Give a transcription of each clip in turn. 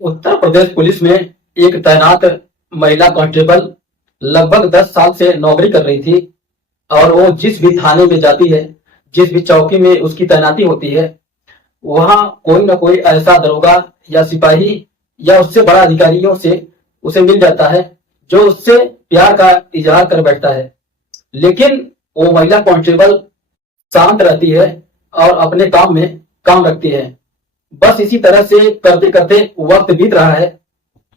Uttar Pradesh police में एक तैनात महिला कांस्टेबल लगभग 10 साल से नौकरी कर रही थी। और वो जिस भी थाने में जाती है, जिस भी चौकी में उसकी तैनाती होती है, वहां कोई ना कोई ऐसा दरोगा या सिपाही या उससे बड़ा अधिकारियों से उसे मिल जाता है जो उससे प्यार का इजहार कर बैठता है। लेकिन वो महिला कांस्टेबल शांत रहती है और अपने काम में काम रखती है। बस इसी तरह से करते करते वक्त बीत रहा है,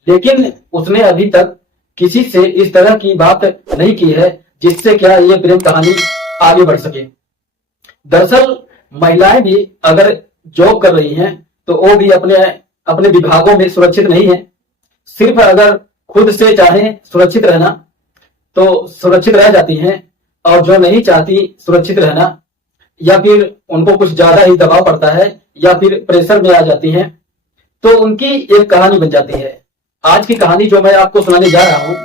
लेकिन उसने अभी तक किसी से इस तरह की बात नहीं की है जिससे क्या ये प्रेम कहानी आगे बढ़ सके। दरअसल महिलाएं भी अगर जॉब कर रही हैं तो वो भी अपने अपने विभागों में सुरक्षित नहीं है। सिर्फ अगर खुद से चाहें सुरक्षित रहना तो सुरक्षित रह जाती हैं, और जो नहीं चाहती सुरक्षित रहना, या फिर उनको कुछ ज्यादा ही दबाव पड़ता है या फिर प्रेशर में आ जाती हैं, तो उनकी एक कहानी बन जाती है। आज की कहानी जो मैं आपको सुनाने जा रहा हूँ,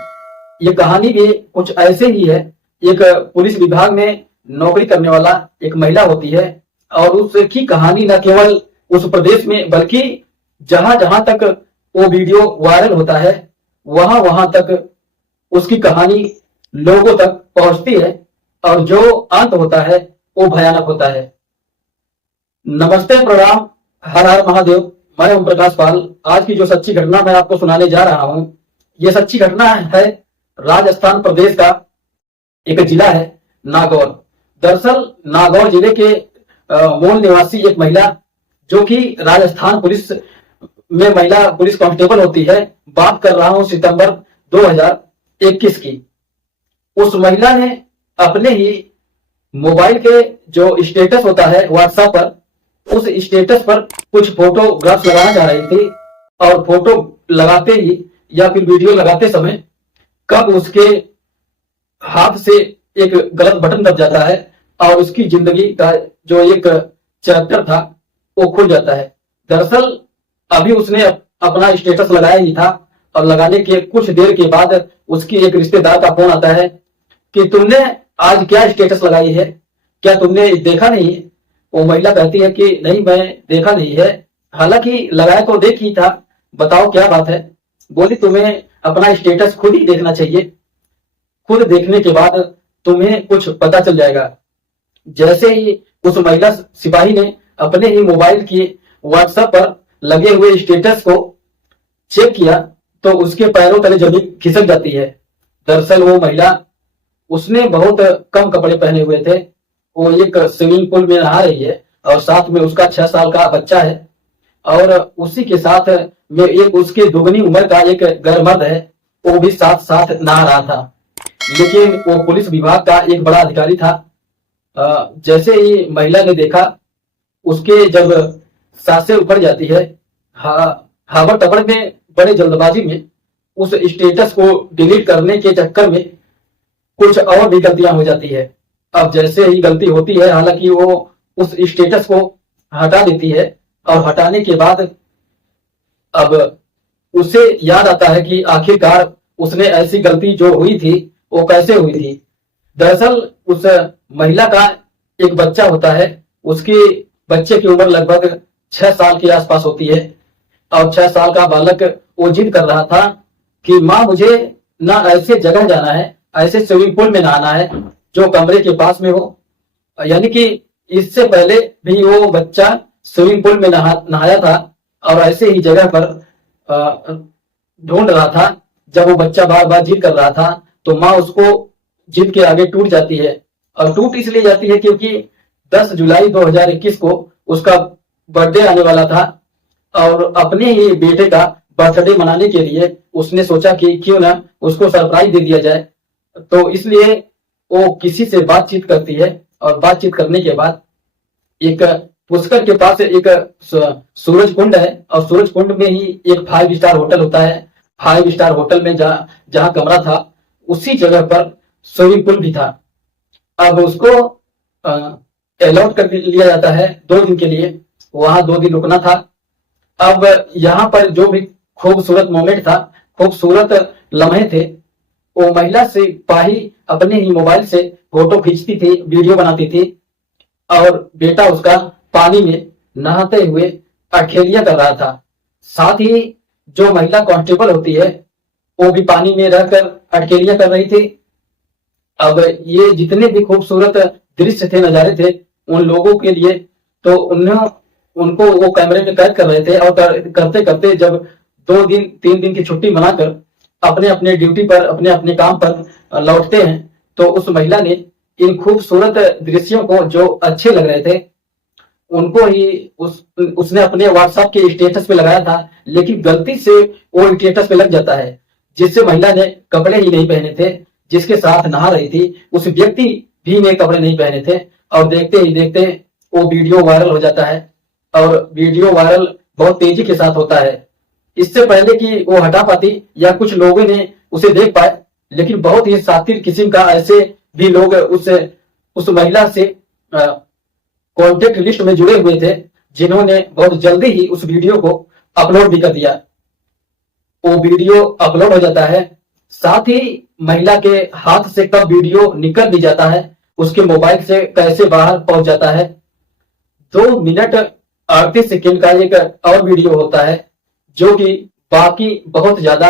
ये कहानी भी कुछ ऐसे ही है। एक पुलिस विभाग में नौकरी करने वाला एक महिला होती है, और उसकी कहानी न केवल उस प्रदेश में बल्कि जहां जहां तक वो वीडियो वायरल होता है वहां वहां तक उसकी कहानी लोगों तक पहुंचती है, और जो अंत होता है वो भयानक होता है। नमस्ते, प्रणाम, हर हर महादेव। मैं ओम प्रकाश पाल। आज की जो सच्ची घटना मैं आपको सुनाने जा रहा हूँ, ये सच्ची घटना है राजस्थान प्रदेश का एक जिला है नागौर। दरअसल नागौर जिले के मूल निवासी एक महिला, जो कि राजस्थान पुलिस में महिला पुलिस कांस्टेबल होती है, बात कर रहा हूं सितंबर 2021 की। उस महिला ने अपने ही मोबाइल के जो स्टेटस होता है व्हाट्सएप पर, उस स्टेटस पर कुछ फोटोग्राफ्स लगाना चाह रही थी, और फोटो लगाते ही या फिर वीडियो लगाते समय कब उसके हाथ से एक गलत बटन दब जाता है और उसकी जिंदगी का जो एक चैप्टर था वो खुल जाता है। दरअसल अभी उसने अपना स्टेटस लगाया ही था, और लगाने के कुछ देर के बाद उसकी एक रिश्तेदार का फोन आता है कि तुमने आज क्या स्टेटस लगाई है, क्या तुमने देखा नहीं? वो महिला कहती है कि नहीं, मैं देखा नहीं है, हालांकि लगाया तो देख ही था, बताओ क्या बात है। बोली, तुम्हें अपना स्टेटस खुद ही देखना चाहिए, खुद देखने के बाद तुम्हें कुछ पता चल जाएगा। जैसे ही उस महिला सिपाही ने अपने ही मोबाइल की व्हाट्सएप पर लगे हुए स्टेटस को चेक किया तो उसके पैरों तले जमीन खिसक जाती है। दरअसल वो महिला, उसने बहुत कम कपड़े पहने हुए थे। वो एक स्विमिंग पूल में नहा रही है, और साथ में उसका 6 साल का बच्चा है, और उसी के साथ में एक उसके दोगुनी उम्र का एक गर्भमर्द है, वो भी साथ साथ नहा रहा था। लेकिन वो पुलिस विभाग का एक बड़ा अधिकारी था। जैसे ही महिला ने देखा, उसके जब सांसें उखड़ जाती है, हावड़ तबड़ में बड़े जल्दबाजी में उस स्टेटस को डिलीट करने के चक्कर में कुछ और भी गलतियां हो जाती है। अब जैसे ही गलती होती है, हालांकि वो उस स्टेटस को हटा देती है, और हटाने के बाद अब उसे याद आता है कि आखिरकार उसने ऐसी गलती जो हुई थी वो कैसे हुई थी। दरअसल उस महिला का एक बच्चा होता है, उसके बच्चे की उम्र लगभग 6 साल के आसपास होती है, और 6 साल का बालक वो जिद कर रहा था कि माँ, मुझे ना ऐसे जगह जाना है, ऐसे स्विमिंग पूल में नहाना है जो कमरे के पास में हो। यानी कि इससे पहले भी वो बच्चा स्विमिंग पूल में नहाया था, और ऐसे ही जगह पर ढूंढ रहा था। जब वो बच्चा बार बार जिद कर रहा था तो माँ उसको जिद के आगे टूट जाती है, और टूट इसलिए जाती है क्योंकि 10 जुलाई 2021 को उसका बर्थडे आने वाला था, और अपने ही बेटे का बर्थडे मनाने के लिए उसने सोचा कि क्यों ना उसको सरप्राइज दे दिया जाए। तो इसलिए वो किसी से बातचीत करती है, और बातचीत करने के बाद एक पुष्कर के पास एक सूरज कुंड है, और सूरज कुंड में ही एक 5 स्टार होटल होता है। 5 स्टार होटल में जहां कमरा था, उसी जगह पर स्विमिंग पूल भी था। अब उसको अलॉट कर लिया जाता है 2 दिन के लिए, वहां 2 दिन रुकना था। अब यहाँ पर जो भी खूबसूरत मोमेंट था, खूबसूरत लम्हे थे, वो महिला सिपाही अपने ही मोबाइल से फोटो खींचती थी, वीडियो बनाती थी, और बेटा उसका पानी में नहाते हुए अठखेलियां कर रहा था। साथ ही जो महिला कांस्टेबल होती है वो भी पानी में रहकर अटकेलियां कर रही थी। अब ये जितने भी खूबसूरत दृश्य थे, नजारे थे उन लोगों के लिए, तो उन्हें उनको वो कैमरे में कैद कर रहे थे। और करते करते जब 2 दिन 3 दिन की छुट्टी मनाकर अपने अपने ड्यूटी पर, अपने अपने काम पर लौटते हैं, तो उस महिला ने इन खूबसूरत दृश्यों को जो अच्छे लग रहे थे उनको ही उसने अपने व्हाट्सएप के स्टेटस पे लगाया था, लेकिन गलती से वो स्टेटस पे लग जाता है, जिससे महिला ने कपड़े ही नहीं पहने थे। जिसके साथ नहा रही थी उस व्यक्ति भी ने कपड़े नहीं पहने थे। और देखते ही देखते वो वीडियो वायरल हो जाता है। और वीडियो वायरल बहुत तेजी के साथ होता है। इससे पहले कि वो हटा पाती या कुछ लोगों ने उसे देख पाए, लेकिन बहुत ही शातिर किस्म का ऐसे भी लोग उस महिला से कॉन्टेक्ट लिस्ट में जुड़े हुए थे, जिन्होंने बहुत जल्दी ही उस वीडियो को अपलोड भी कर दिया। वो वीडियो अपलोड हो जाता है, साथ ही महिला के हाथ से कब वीडियो निकल भी जाता है, उसके मोबाइल से कैसे बाहर पहुंच जाता है। 2 मिनट 38 सेकेंड का एक और वीडियो होता है, जो कि बाकी बहुत ज्यादा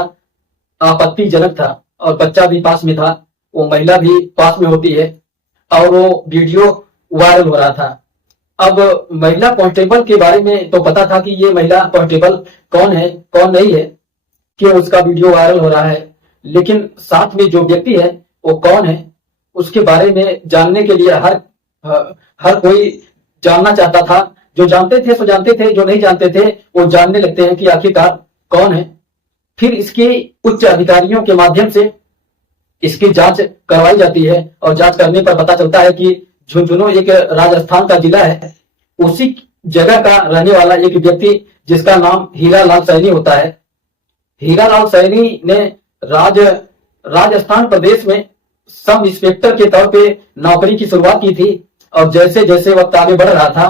आपत्तिजनक था। और बच्चा भी पास में था, वो महिला भी पास में होती है, और वो वीडियो वायरल हो रहा था। अब महिला कांस्टेबल के बारे में तो पता था कि ये महिला कांस्टेबल कौन है कौन नहीं है, कि उसका वीडियो वायरल हो रहा है, लेकिन साथ में जो व्यक्ति है वो कौन है उसके बारे में जानने के लिए हर कोई जानना चाहता था। जो जानते थे सो जानते थे, जो नहीं जानते थे वो जानने लगते हैं कि आखिरकार कौन है। फिर इसके उच्च अधिकारियों के माध्यम से इसकी जांच करवाई जाती है, और जांच करने पर पता चलता है कि झुंझुनू एक राजस्थान का जिला है, उसी जगह का रहने वाला एक व्यक्ति जिसका नाम हीरा लाल सैनी होता है। हीरा लाल सैनी ने राजस्थान प्रदेश में सब इंस्पेक्टर के तौर पे नौकरी की शुरुआत की थी। और जैसे जैसे वक्त आगे बढ़ रहा था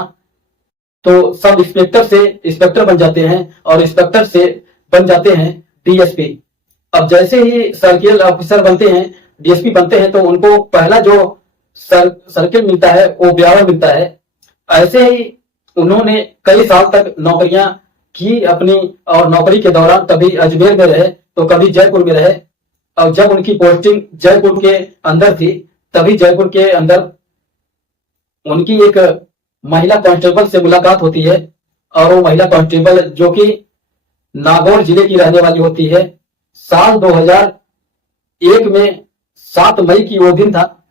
तो सब इंस्पेक्टर से इंस्पेक्टर बन जाते हैं, और इंस्पेक्टर से बन जाते हैं डीएसपी। अब जैसे ही सर्किल ऑफिसर बनते हैं, डीएसपी बनते हैं, तो उनको पहला जो सर्किल मिलता है वो ब्यावर मिलता है। ऐसे ही उन्होंने कई साल तक नौकरियां की अपनी, और नौकरी के दौरान कभी अजमेर में रहे तो कभी जयपुर में रहे। और जब उनकी पोस्टिंग जयपुर के अंदर थी, तभी जयपुर के अंदर उनकी एक महिला कांस्टेबल से मुलाकात होती है। और वो महिला कांस्टेबल जो कि नागौर जिले की रहने वाली होती है। साल 2001 में 7 मई की वो दिन था,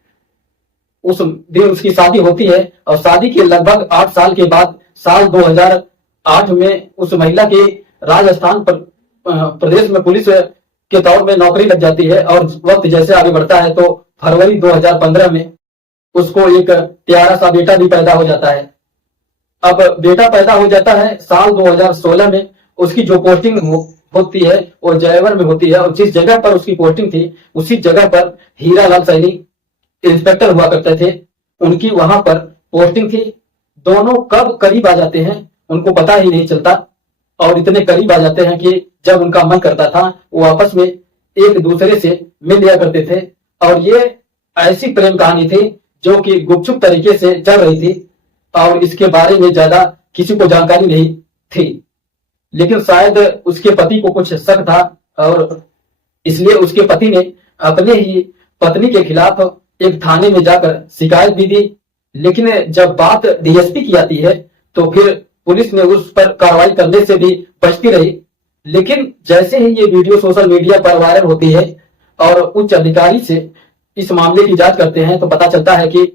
उस दिन उसकी शादी होती है। और शादी के लगभग 8 साल के बाद साल 2008 में उस महिला की राजस्थान प्रदेश में पुलिस के तौर में नौकरी लग जाती है। और वक्त जैसे आगे बढ़ता है तो फरवरी 2015 में उसको एक प्यारा सा बेटा भी पैदा हो जाता है। अब बेटा पैदा हो जाता है साल 2016 में। उसकी जो पोस्टिंग होती है वो जयवर में होती है, और जिस जगह पर उसकी पोस्टिंग थी उसी जगह पर हीरा लाल सैनी इंस्पेक्टर हुआ करते थे, उनकी वहां पर पोस्टिंग थी। दोनों कब करीब आ जाते हैं उनको पता ही नहीं चलता, और इतने करीब आ जाते हैं कि जब उनका मन करता था वो आपस में एक दूसरे से मिल लिया करते थे। और ये ऐसी प्रेम कहानी थी जो कि गुपचुप तरीके से चल रही थी, और इसके बारे में ज्यादा किसी को जानकारी नहीं थी। लेकिन शायद उसके पति को कुछ शक था, और इसलिए उसके पति ने अपने ही पत्नी के खिलाफ एक थाने में जाकर शिकायत भी दी। लेकिन जब बात डीएसपी की आती है तो फिर पुलिस ने उस पर कार्रवाई करने से भी बचती रही। लेकिन जैसे ही ये वीडियो सोशल मीडिया पर वायरल होती है और उच्च अधिकारी से इस मामले की जांच करते हैं, तो पता चलता है कि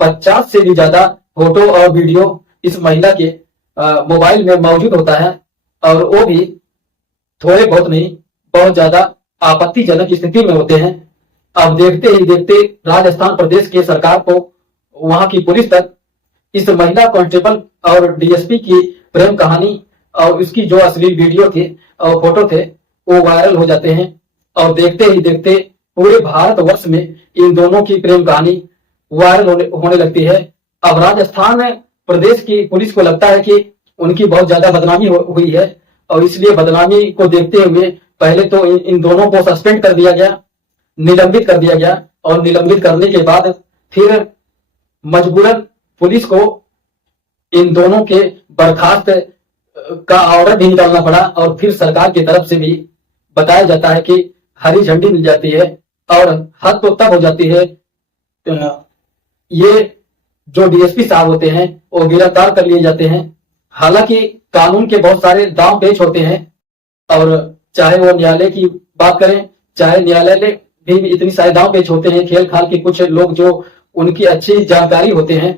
50 से भी ज्यादा फोटो और वीडियो इस महिला के मोबाइल में मौजूद होता है, और वो भी थोड़े बहुत नहीं, बहुत ज्यादा आपत्तिजनक स्थिति में होते हैं। अब देखते ही देखते राजस्थान प्रदेश के सरकार को, वहां की पुलिस तक इस महिला कांस्टेबल और डीएसपी की प्रेम कहानी और उसकी जो अश्लील वीडियो थे और फोटो थे वो वायरल हो जाते हैं। और देखते ही देखते पूरे भारतवर्ष में इन दोनों की प्रेम कहानी वायरल होने लगती है। अब राजस्थान प्रदेश की पुलिस को लगता है कि उनकी बहुत ज्यादा बदनामी हुई है, और इसलिए बदनामी को देखते हुए पहले तो इन दोनों को सस्पेंड कर दिया गया, निलंबित कर दिया गया। और निलंबित करने के बाद फिर मजबूरन पुलिस को इन दोनों के बर्खास्त का ऑर्डर भी निकालना पड़ा और फिर सरकार की तरफ से भी बताया जाता है कि हरी झंडी मिल जाती है और हद तो तब हो जाती है ये जो डीएसपी साहब होते हैं वो गिरफ्तार कर लिए जाते हैं। हालांकि कानून के बहुत सारे दांव पेच होते हैं और चाहे वो न्यायालय की बात करें, चाहे न्यायालय भी इतनी सारे दांव पेच होते हैं, खेल खाल के कुछ लोग जो उनकी अच्छी जानकारी होते हैं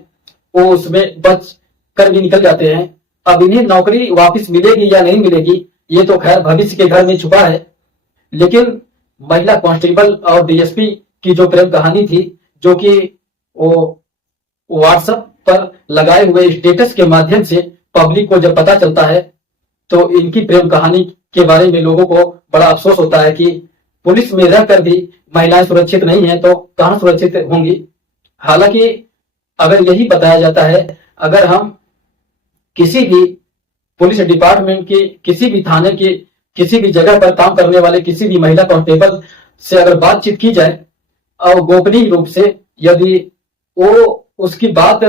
वो उसमें बच कर भी निकल जाते हैं। अब इन्हें नौकरी वापस मिलेगी या नहीं मिलेगी ये तो खैर भविष्य के घर में छुपा है, लेकिन महिला कांस्टेबल और डीएसपी की जो प्रेम कहानी थी, जो कि वो व्हाट्सएप पर लगाए हुए स्टेटस के माध्यम से पब्लिक को जब पता चलता है तो इनकी प्रेम कहानी के बारे में लोगों को बड़ा अफसोस होता है कि पुलिस में रहकर भी महिलाएं सुरक्षित नहीं है तो कहां सुरक्षित होंगी। हालांकि अगर यही बताया जाता है, अगर हम किसी भी पुलिस डिपार्टमेंट की, किसी भी थाने की, किसी भी जगह पर काम करने वाले किसी भी महिला कांस्टेबल से अगर बातचीत की जाए और गोपनीय रूप से, यदि वो उसकी बात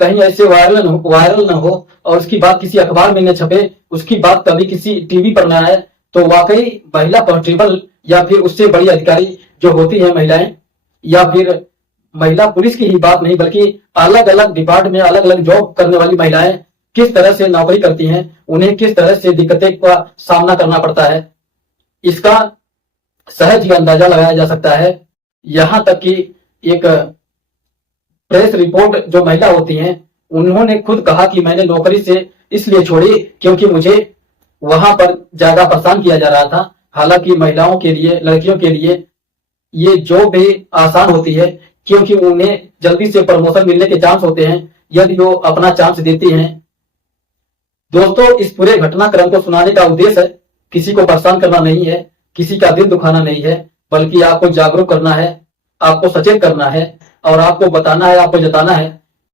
कहीं ऐसे वायरल न हो और उसकी बात किसी अखबार में न छपे, उसकी बात कभी किसी टीवी पर न आए, तो वाकई महिला कांस्टेबल या फिर उससे बड़ी अधिकारी जो होती है महिलाएं, या फिर महिला पुलिस की ही बात नहीं बल्कि अलग अलग डिपार्टमेंट में अलग अलग जॉब करने वाली महिलाएं किस तरह से नौकरी करती हैं, उन्हें किस तरह से दिक्कतें का सामना करना पड़ता है, इसका सहज ही अंदाजा लगाया जा सकता है। यहां तक कि एक प्रेस रिपोर्ट जो महिला होती हैं उन्होंने खुद कहा कि मैंने नौकरी से इसलिए छोड़ी क्योंकि मुझे वहां पर ज्यादा परेशान किया जा रहा था। हालांकि महिलाओं के लिए, लड़कियों के लिए ये जॉब भी आसान होती है क्योंकि उन्हें जल्दी से प्रमोशन मिलने के चांस होते हैं यदि वो अपना चांस देती हैं। दोस्तों, इस पूरे घटनाक्रम को सुनाने का उद्देश्य है किसी को परेशान करना नहीं है, किसी का दिल दुखाना नहीं है, बल्कि आपको जागरूक करना है, आपको सचेत करना है और आपको बताना है, आपको जताना है